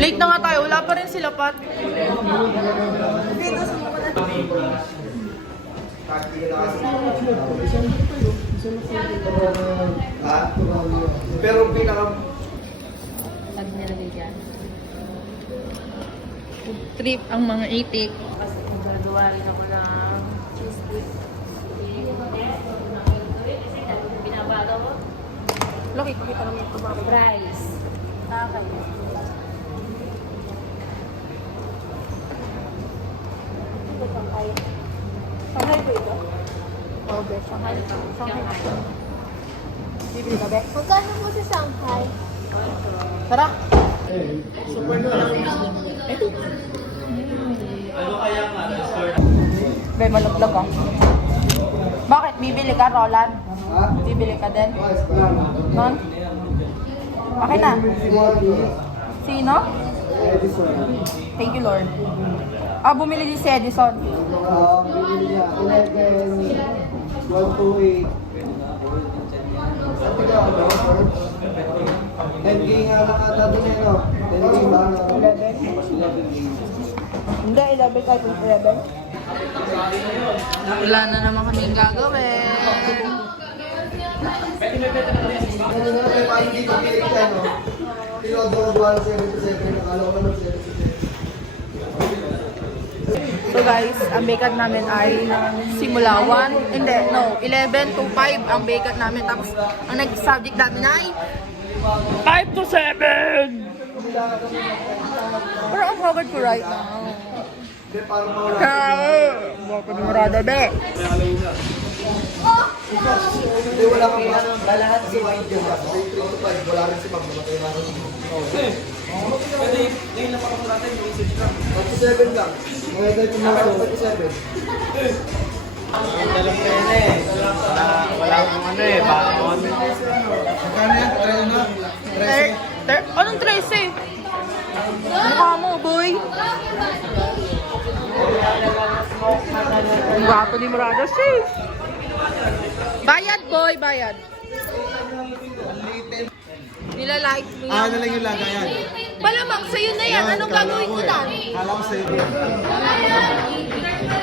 Late na nga tayo. Wala pa rin sila, Pat. Ha? Pero pinaka... Pag nilagay dyan. Trip ang mga itik. Gagawa rin ako ng cheese stick. Binabaga mo? Laki, pakita naman ito mga fries. Okay. Ito Shanghai. Shanghai po ito? Oo, be. Shanghai. Shanghai. Bibili ka, be? Magkano po sa Shanghai? Tara! Be, malaglag ah. Bakit? Bibili ka, Roland? Bibili ka din? Non? Okay na. Sino? Thank you, Lord. Ah, bumili din si Edison. Bibili niya. 11, 128. 10K nga nakata din eh, no? 10K ba? 11? Hindi, 11 kahit 11. Wala na naman kaming gagawin. Ano na, may paano dito pilit ka, no? Tinodoro 177, nakala ko naman 77. So guys, ang bakat namin ay simula 1, hindi, no, 11 to 5 ang bakat namin. Tapos, ang nag-subject namin ay 5 to 7! Pero ang hagad ko right now. Kaya, baka ni Murada, be. Hindi, wala kang ba? Lahat si Wayne dyan ka. Sa 3 to 5, wala rin si Pag namatay na rin. Pwede, ngayon lang pakapag natin yung message ka. 47 lang. Mga edad yung mga 47. Dalang pene eh. Wala akong ano eh, bakon. Magkano yan? Try na? Anong 13? Mukha mo, boy. Ang gwapo ni Murada, sis. Bayad, boy, bayad. Nilalike mo yan. Na lang yung lagayan. Malamang, sa'yo na yan. Anong gagawin mo na? Kala ko sa'yo.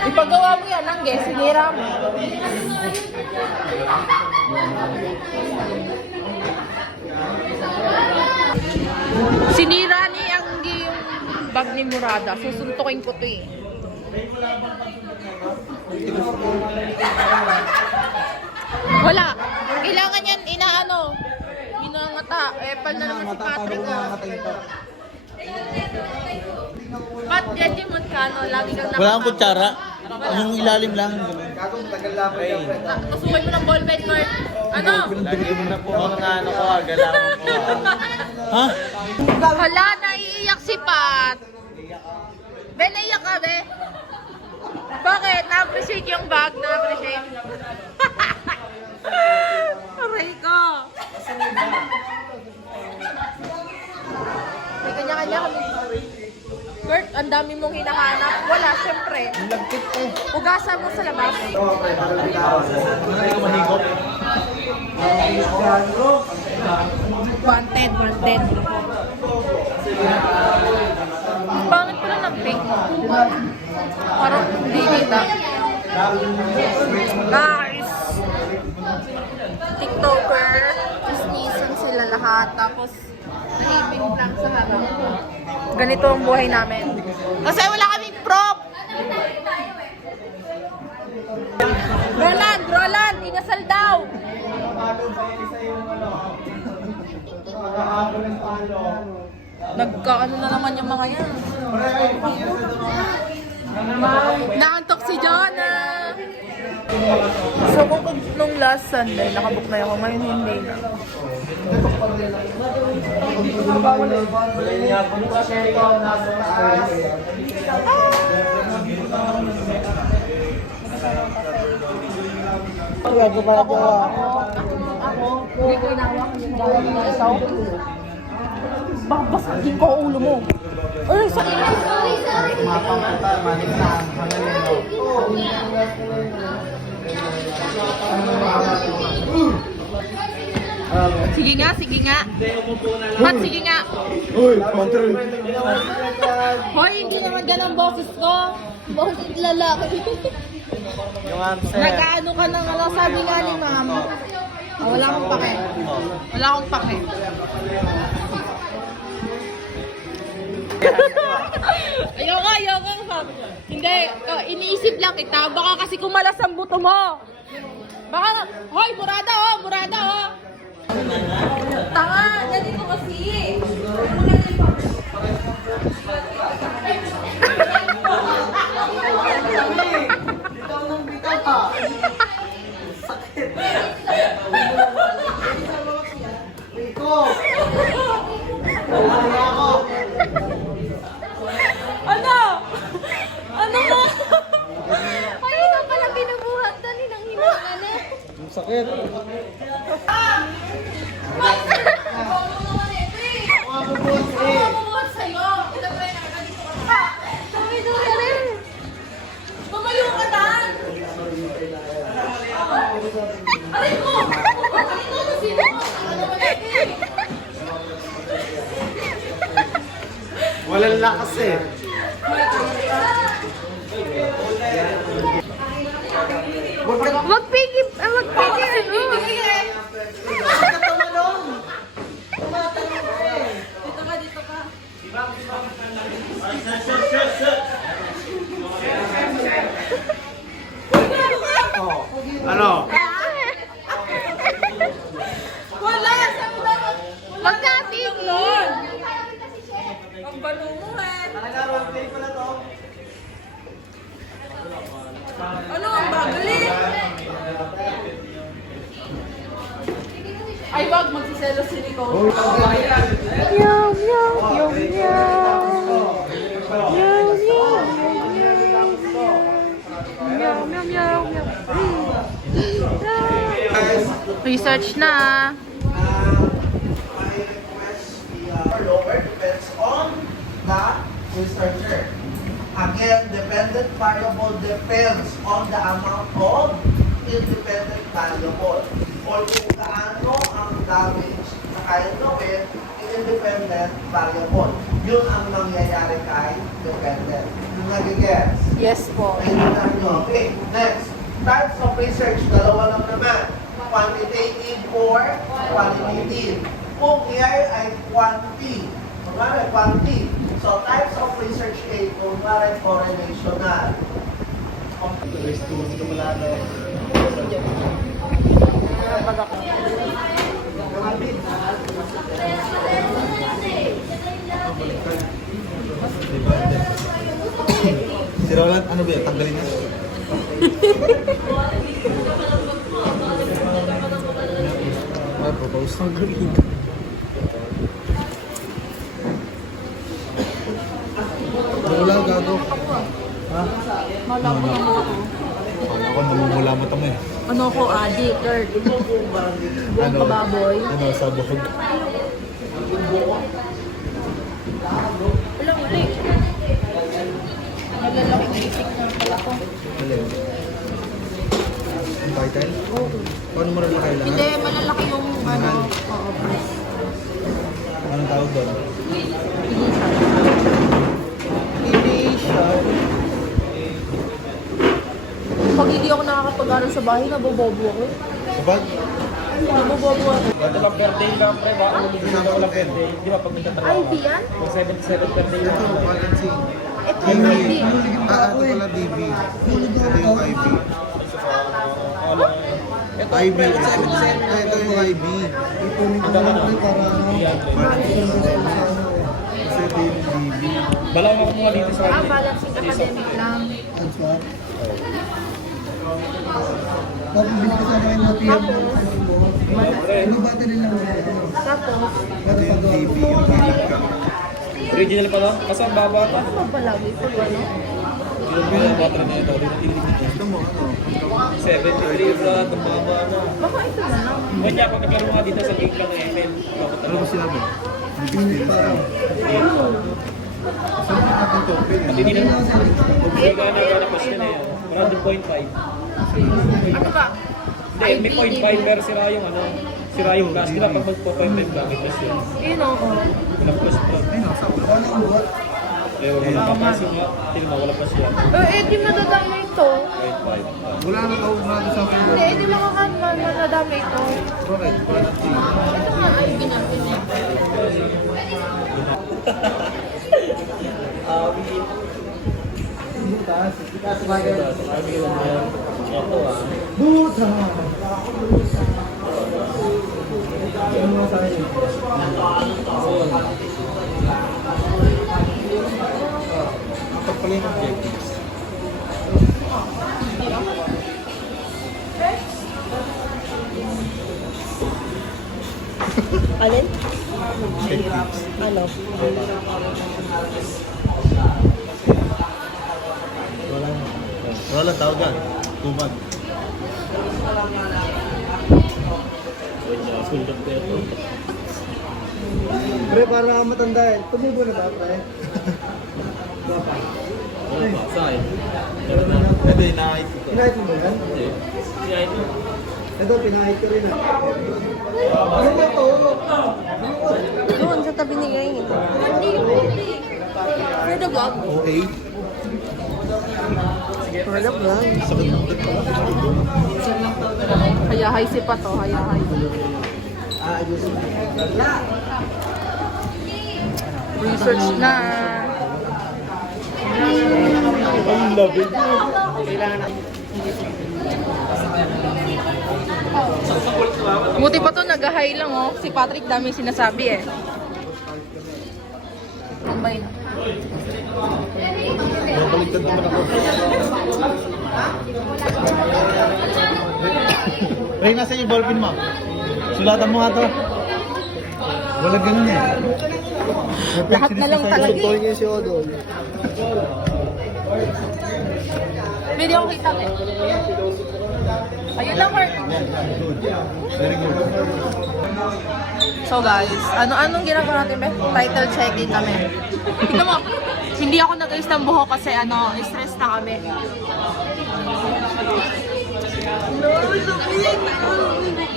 Ipagawa mo yan, Angge. Sinira mo. Sinira ni Angge yung bag ni Murada. Susuntukin ko to eh. Wala. Kailangan yan inaano. Inangata. Epal na naman si Patrick. Pat, Jeji Moncano, lagi kang Wala akong kutsara. Yung ilalim lang. Kagong tagal lang pa yan. Pasukin mo ng ball pen, Mark. Ano? Lagi na po mga ano ko, galawan ko. Ha? Hala, naiiyak si Pat. Be, naiyak ka, be? Bakit? Na-appreciate yung bag? Na-appreciate? Aray ko. May kanya-kanya kami. Kurt, ang dami mong hinahanap. Wala, syempre. Lagkit eh. Ugasan mo sa labas. Oo, pre. Parang bitaw. Ano yung mahigop? Wanted. Ang pangit pala ng pink. Parang hindi kita. Guys! TikToker. Chismisan sila lahat. Tapos, nahibing lang sa harap. Ganito ang buhay namin. Kasi wala kaming prop! Roland! Inasal daw! Nagkaano na naman yung mga yan. Naantok si Jonah! So kung nung last Sunday, nakabook na ako, ngayon hindi na. Hindi ko inawa ko yung gawin ng isaw. Babasagin ko ang ulo mo. Ay, sakit! Mapangkuta, manis na. Sige nga, sige nga. Hat, sige nga. Uy, control. Hoy, hindi naman ganang boses ko. Boses lalaki. Yung answer. Nagkaano ka ng ano, sabi nga ni ma'am. Ah, wala akong pake. Wala akong pake. Ayoko. Hindi, iniisip lang kita. Baka kasi kumalas ang buto mo. Baka, hoy, burada oh. Tanga, ganito kasi. Bitaw ng bitaw ha. Sakit. Rico. Wala ako. Ano? Ano mo? Ayun na pala binubuhat dali ng hiningan eh. Ang sakit. Mabubuhat sa'yo. Sabi ko na rin. Tumayo ka dan. Aray ko! Aray ko na sino? Walang lakas eh. Magpigil. Dito ka. Ano? Wala! Sabi dapat. Magkapigil. Ang balo mo Roleplay pala to. Ano? Ang bagali? Ay, wag. Magsiselos si Nicole. Meow, meow, meow, meow. Meow, meow, meow, meow. Research na. Lower depends on the researcher. Again, dependent variable depends on the amount of independent variable or kung gaano ang damage na kaya gawin independent variable. Yun ang nangyayari kay dependent. Yung nag-guess. Yes po. Okay, next. Types of research, dalawa lang naman. Quantitative or qualitative. Kung here ay quanti, kunwari quanti. So types of research A, kunwari correlational. Si Roland, ano ba yan? Tanggalin na. May propose. Tanggalin. Roland, gago. Ha? Malam mo naman ako. Kala ko namumula mo tamo eh. Ano ko, adik, girl. Buong kababoy. Ano, sa buhog. Walang uli. Malalaking isip na pala ko. Alin? Ang title? Paano mo rin kailangan? Hindi, malalaki yung ano. Oo, price. Anong tawag doon? Initial. Pag hindi ako nakakapag-aral sa bahay, nabobobo ako. Kapag? Nabobobo ako. Ito lang per day lang, pre. Baka hindi ka wala per day. Di ba pag nagtatrabaho IB ka? yan? Pag 77 per day lang. Ito, vacancy. Ito yung IB. Ito pala DB. Ito yung IB. Ito, IB. pre, Ito 77. ito yung IB. Ito ka na. Kasi ito yung DB. Balaw ako mga dito sa akin. Balancing academic lang. Tapos, Ito yung DB. Yung bilib ka. Original pa lang. Kasi ang baba pa. ano palagi po ano? Yung mga batra na ito. Gusto mo ano? 73 bro. Ang baba na. Baka ito na lang. Kanya, pag nagkaroon mga dito sa gate ka ng FM. Ano ba sinabi? Saan ba natin to? Hindi na. Kung gana pas ka na yan. Parang 2.5. Ano ba? Hindi, may 0.5 pero sira yung ano. sira yung gas. Di ba pag magpo-point ka, may gas yun. Yun o. Walang gas pa. Ay, nasa ulo. Eh, wala pa kasi nga. Tingnan mo, wala pa siya. Eh, di madadami ito. 0.5. Wala na tawag na sa akin. Hindi, di madadami ito. Correct. Ito nga ay ginapin eh. Kapag pala yung objectives. Alin? Objectives. Ano? Wala lang tawag yan. Tumag. Suldap ko ito. Pre, para matanda eh. Tumubo na ba, pre? Wala pa. Saan? Meron na. Hindi, nakakit ko. Pinahit mo ba yan? Hindi. Siya ito. Ito, pinahit ko rin ah. Ano ba ito? Doon sa tabi ni Gaing. For the vlog. Okay. For the vlog. Sakit ng ulit pala. Hayahay si Pato, hayahay. Research na. Ang labi. Buti pa to, nag-high lang oh. Si Patrick daming sinasabi eh. Combine. Baligtad naman ako. Ray, nasa yung ballpen mo? Sulatan mo nga to. Wala ganun eh. Lahat na lang talaga Tol eh. niya si Odol. Pwede ako kita eh. Ayun lang, Mark. Very good. So guys, anong ginagawa natin, Beth? Title checking kami. Tignan mo, hindi ako nag-ayos ng buhok kasi stress na kami.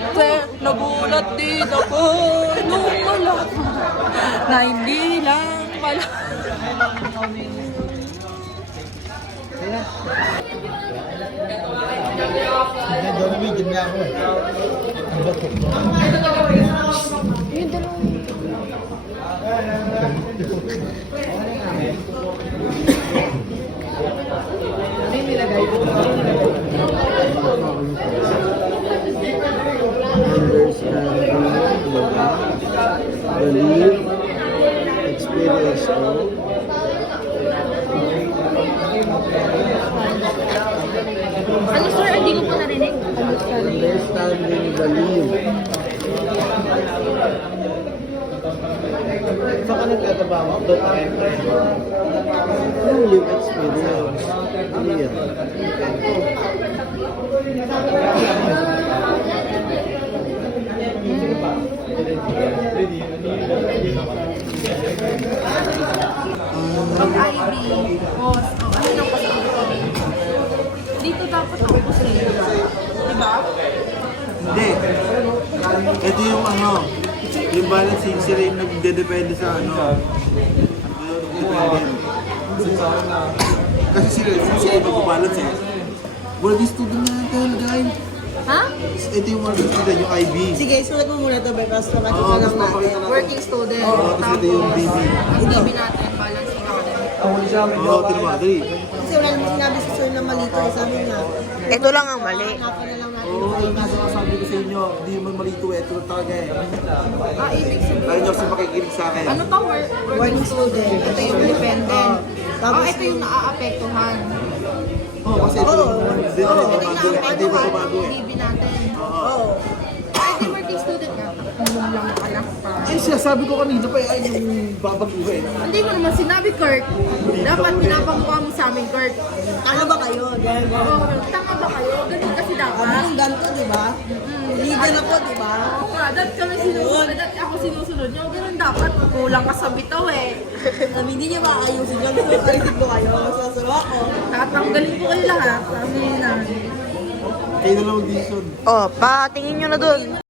Kasi nagulat din ako nung malaman na hindi lang pala. Hindi, doon medium niya ako eh. Ang bato. Believe, experience ko. Ano sir, hindi ko po narinig. Understanding, believe. Saan ka nagtatrabaho? Doon ka rin. Yung live experience. Clear. Pag-IB, ano lang kasi dito dapat ako sa iyo. Diba? Hindi. Ito yung yung balancing, sila yung nagde-depende sa Kasi sila yung mag-balance eh. Wala di student na ito, guys. Ha? Ito yung mga student, yung IB. Sige, sulat mo muna ito, because sulat Oo, ko lang gusto ko natin. Working student. Tapos ito yung BB. DB natin, balancing academic. Oo, tinamadali. Kasi wala naman sinabi sa sir na malito. Sabi niya, ito lang ang mali. Hanapan na lang natin. Oo, nasa sabi ko sa inyo, hindi naman malito eh. Ito lang talaga eh. Ibig sabihin. Lalo nyo kasi makikinig sa akin. Ano to? Working student. Ito yung dependent. Tapos- Ito yung naaapektuhan. Oo, kasi ito yung hindi Ito naman yung bago eh. Hindi naaapektuhan. bago eh. DB natin. Oo. Ito working student nga. Tulong lang pala. Ay, siya, sabi ko kanina pa ay yung babaguhin. Hindi mo naman sinabi, Kurt. Dapat pinapagawa mo sa amin, Kurt. Ano ba kayo? Dahil ba? Oo, tanga ba kayo? Ganun kasi dapat. Ang ganito, di ba? Leader ako, di ba? Oo nga, dati kami sinusunod. Dati ako sinusunod nyo. Ganun dapat. Kulang ka sa bitaw eh. Sabi, hindi niya maayusin yan. So, karinig ko kayo. Sasalo ako. Tatanggalin ko kayo lahat. Sabi na. Kayo na lang audition. Oh, patingin nyo na dun.